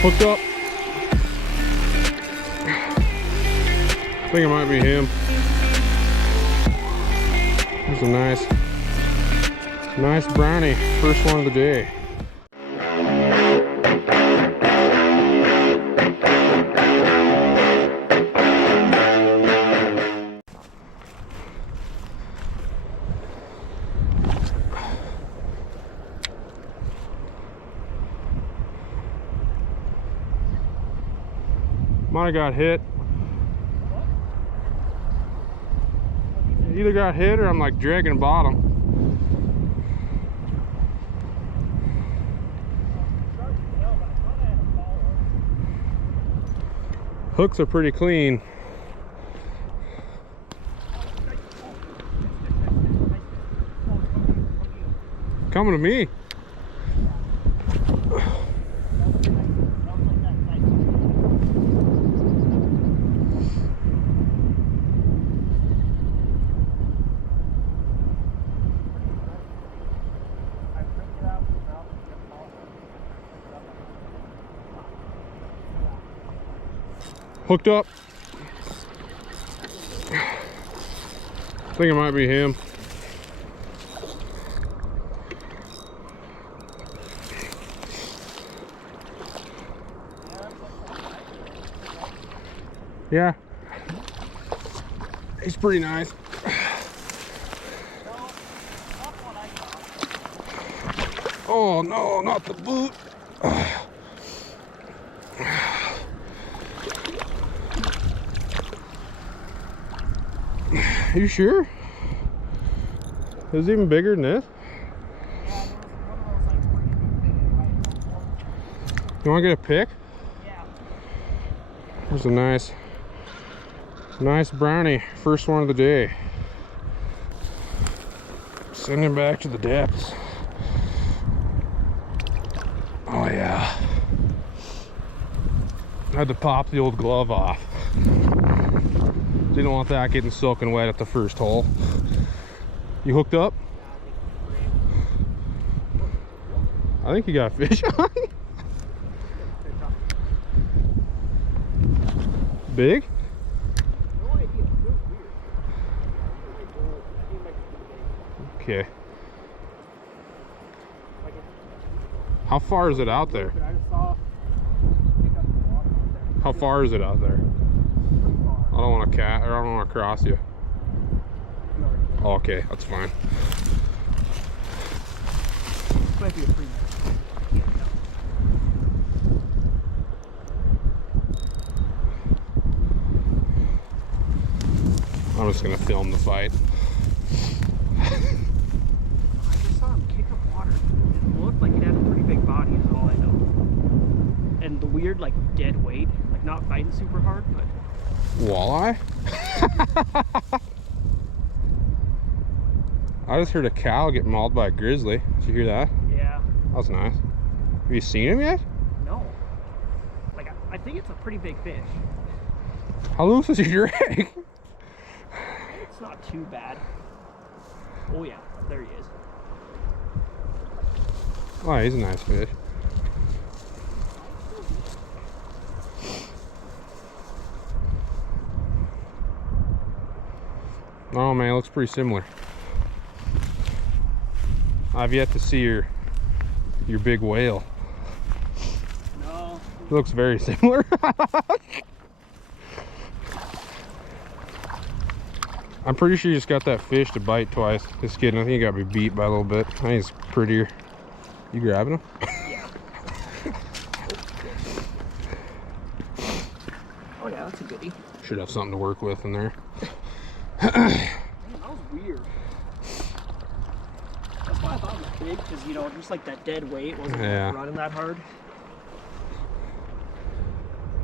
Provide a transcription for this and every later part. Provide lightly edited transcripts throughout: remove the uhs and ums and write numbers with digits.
Hooked up. I think it might be him. There's a nice brownie. First one of the day. Might have got hit. Either got hit or I'm like dragging bottom. Hooks are pretty clean. Coming to me. Hooked up. I think it might be him. Yeah. He's pretty nice. Oh no, not the boot. Are you sure? It was even bigger than this? You want to get a pic? Yeah. There's a nice brownie. First one of the day. Send him back to the depths. Oh yeah. I had to pop the old glove off. Didn't want that getting soaking wet at the first hole. You hooked up? I think you got a fish on. Big? No idea. It feels weird. Okay. How far is it out there? How far is it out there? I don't want to I don't want to cross you. Oh, okay, that's fine. Might be a free I'm just gonna film the fight. I just saw him kick up water. It looked like it had a pretty big body, is all I know. And the weird, like, dead weight. Like, not fighting super hard, but... Walleye? I just heard a cow get mauled by a grizzly. Did you hear that? Yeah. That was nice. Have you seen him yet? No. Like, I think it's a pretty big fish. How loose is your drag? It's not too bad. Oh yeah, there he is. Oh, he's a nice fish. Oh man, it looks pretty similar. I've yet to see your big whale. No. It looks very similar. I'm pretty sure you just got that fish to bite twice. Just kidding. I think he got me beat by a little bit. I think he's prettier. You grabbing him? Yeah. Oh yeah, that's a goodie. Should have something to work with in there. Man, that was weird. That's why I thought it was big, because, you know, just like that dead weight wasn't running that hard.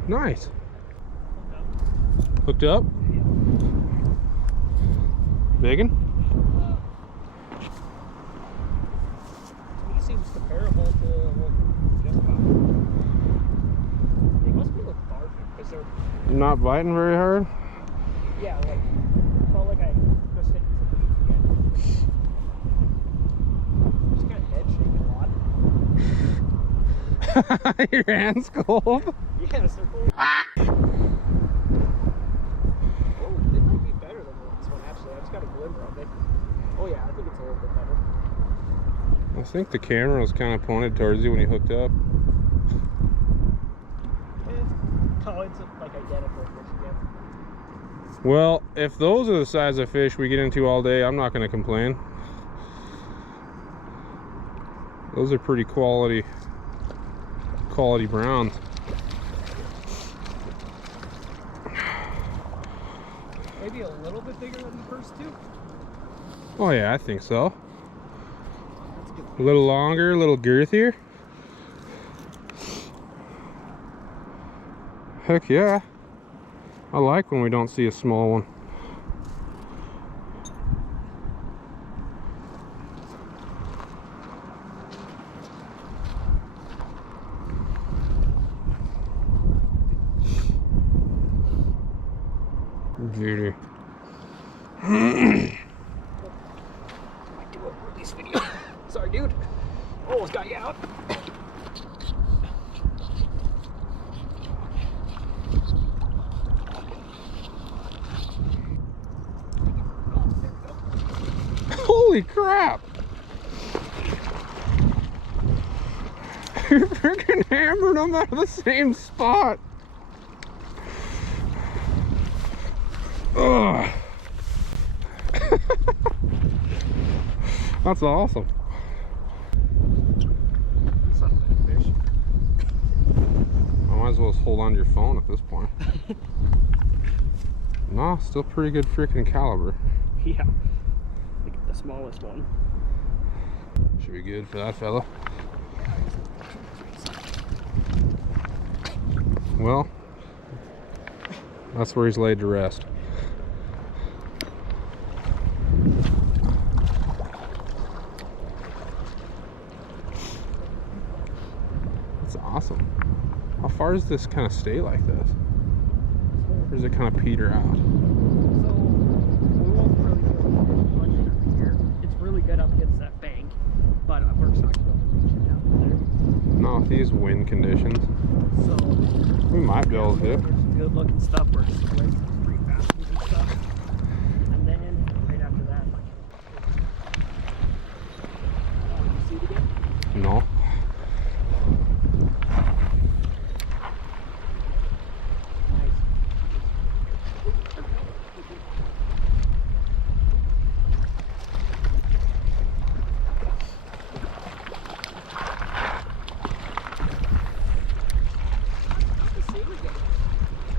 Nice. Hooked up? Yeah. Biggin? To me, seems comparable to what we just got. They must be a little dark, because they're... Not biting very hard? Yeah, like, felt like I just hit some weeds again. Just kind of head shaking a lot. Your hand's cold? Yes, they're cold. Oh, it might be better than the last one, actually. I just got a glimmer of it. Oh yeah, I think it's a little bit better. I think the camera was kind of pointed towards you when you hooked up. Oh, it's like identical fish again. Well, if those are the size of fish we get into all day, I'm not going to complain. Those are pretty quality browns. Maybe a little bit bigger than the first two. Oh yeah, I think so. That's good. A little longer, a little girthier. Heck yeah. I like when we don't see a small one. Beauty. Release video. Sorry, dude. Almost got you out. Holy crap! You're freaking hammering them out of the same spot. Ugh. That's awesome. That's not a bad fish. I might as well just hold on to your phone at this point. No, still pretty good freaking caliber. Yeah. Look at the smallest one. Should be good for that fella. Well, that's where he's laid to rest. That's awesome. How far does this kind of stay like this? Or does it kind of peter out? So, we won't really do it much every year. It's really good up against that bank, but we're just not going to reach it down No, with these wind conditions, there. So, we might be able to. there's some good looking stuff where it splits pretty fast and stuff. And then, right after that, you see it again? No.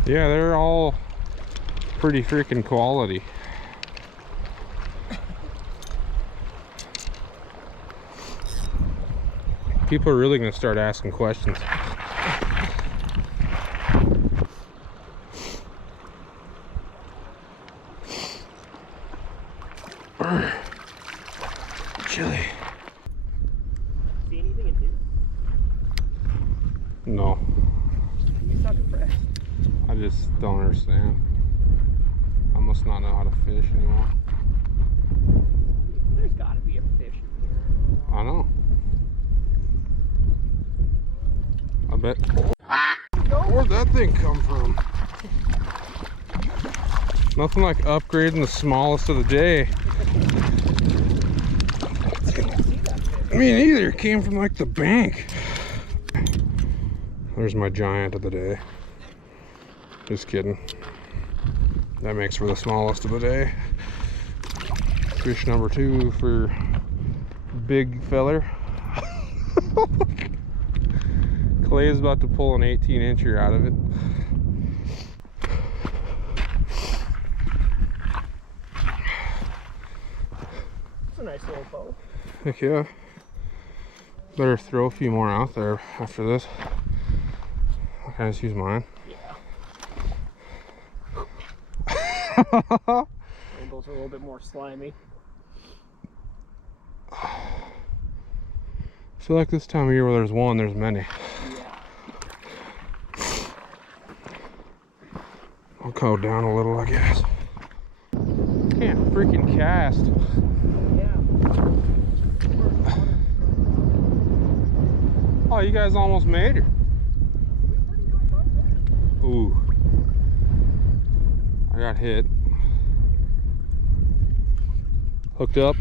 Yeah, they're all pretty freaking quality. People are really going to start asking questions. Chili. See anything in here? No, You suck at fresh. I just don't understand. I must not know how to fish anymore. There's got to be a fish in here. I know. I bet. Where'd that thing come from? Nothing like upgrading the smallest of the day. Me neither. It came from like the bank. There's my giant of the day. Just kidding. That makes for the smallest of the day. Fish number 2 for big feller. Clay is about to pull an 18-incher out of it. It's a nice little boat. Heck yeah. Better throw a few more out there after this. I just use mine. Rainbows are a little bit more slimy. I feel like this time of year where there's one, there's many. Yeah. I'll go down a little, I guess. Can't freaking cast. Yeah. Oh, you guys almost made her. Ooh. I got hit. Hooked up.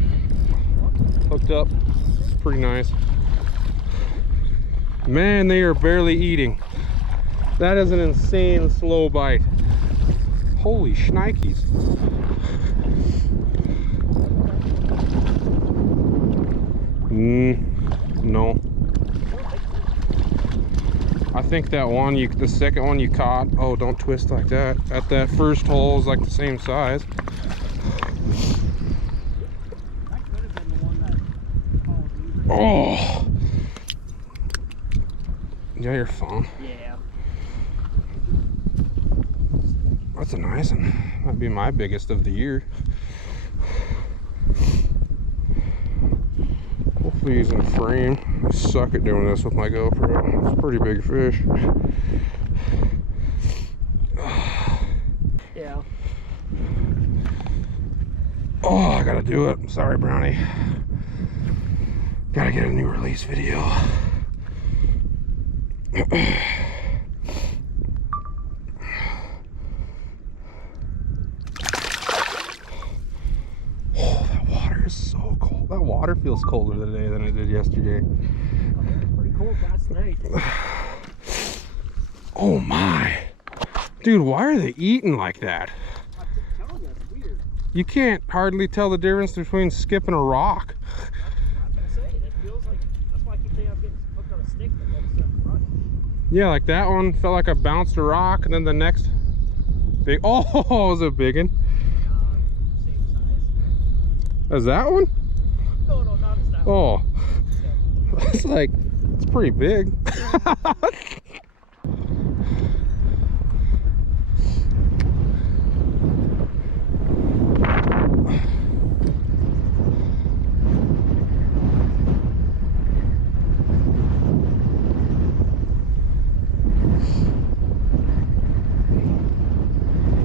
Hooked up. It's pretty nice. Man, they are barely eating. That is an insane slow bite. Holy shnikes. No. I think that one, the second one you caught, oh, don't twist like that. At that first hole is like the same size. That could have been the one that followed me. Oh. Yeah, you're fine. Yeah. That's a nice one. Might be my biggest of the year. Hopefully he's in frame. I suck at doing this with my GoPro. It's a pretty big fish. Yeah. Oh, I gotta do it. Sorry, Brownie. Gotta get a new release video. Oh, that water is so cold. That water feels colder today than it did yesterday. Pretty cold last night. Oh my. Dude, why are they eating like that? I'm telling you, it's weird. You can't hardly tell the difference between skipping a rock. I'm gonna say, it feels like, that's why I keep saying I'm getting hooked on a stick that all of a sudden running. Yeah, like that one felt like I bounced a rock, and then the next big, oh, it was a big one. Same size. Is that one? No, not as that one. Oh, it's like, it's pretty big.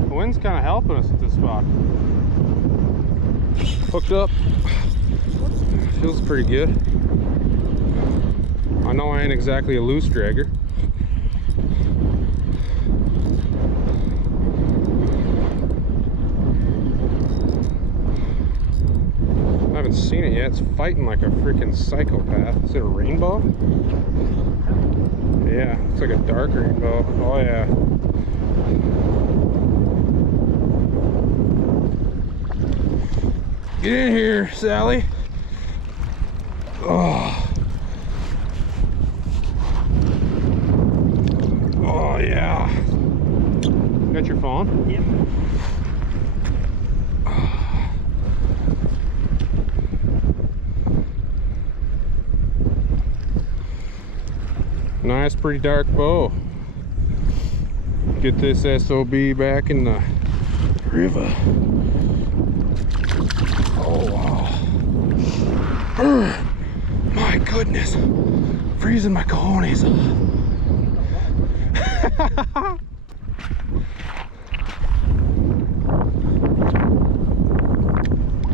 The wind's kind of helping us at this spot. Hooked up. Feels pretty good. I know I ain't exactly a loose dragger. I haven't seen it yet. It's fighting like a freaking psychopath. Is it a rainbow? Yeah, it's like a dark rainbow. Oh yeah. Get in here, Sally. Oh. Oh yeah. Got your phone? Yep. Nice, pretty dark bow. Get this SOB back in the river. Oh wow. My goodness. Freezing my cojones.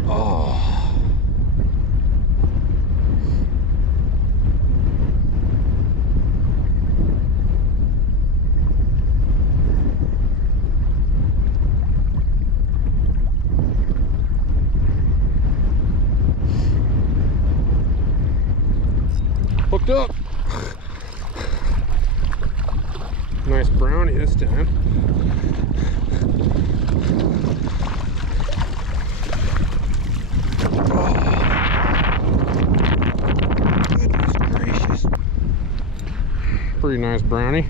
Oh. Hooked up. Nice brownie this time. Oh, goodness gracious. Pretty nice brownie.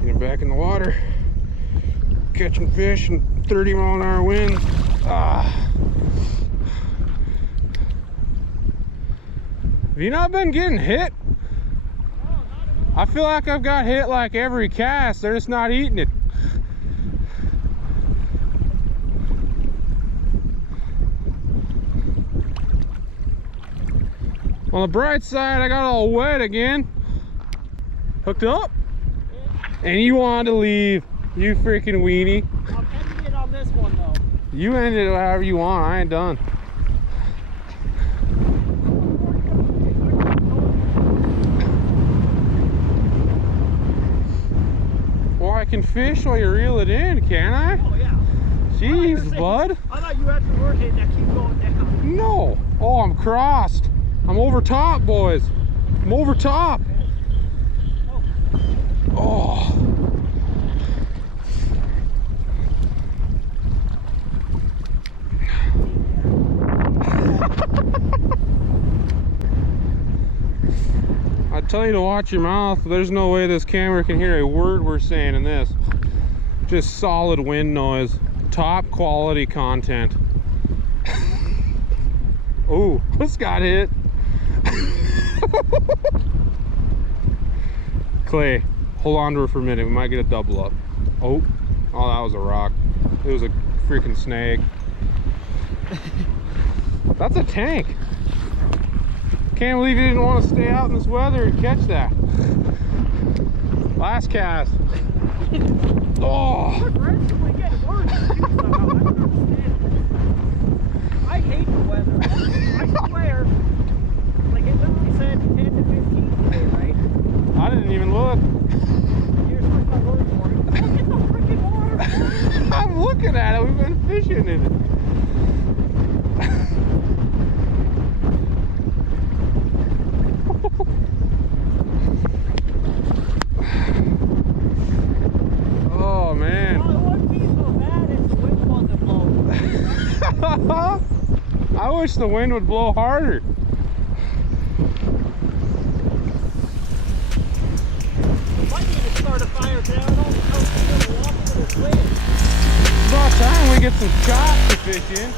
Getting back in the water. Catching fish in 30-mile-an-hour winds. Ah. Have you not been getting hit? No, not at all. I feel like I've got hit like every cast. They're just not eating it. On the bright side, I got all wet again. Hooked up? Yeah. And you wanted to leave. You freaking weenie. I'm ending it on this one though. You ended it however you want. I ain't done. can fish while you reel it in, can I? Oh yeah. Jeez, bud. I thought you had the word hitting that keep going down. No. Oh, I'm crossed. I'm over top, boys. I'm over top. Oh. I tell you to watch your mouth. There's no way this camera can hear a word we're saying in this. Just solid wind noise. Top quality content. Oh, this got hit. Clay, hold on to her for a minute. We might get a double up. Oh, that was a rock. It was a freaking snag. That's a tank. Can't believe you didn't want to stay out in this weather and catch that. Last cast. Oh. I hate the weather. I swear. Like it literally said 10 to 15 today, right? I didn't even look. Here's my word for it. Look at the freaking water. I'm looking at it. We've been fishing in it. Oh man. Well, it wouldn't be so bad if the wind wasn't blowing. I wish the wind would blow harder. Might need to start a fire down all the coast and walk into this wind. It's about time we get some chops to fish in.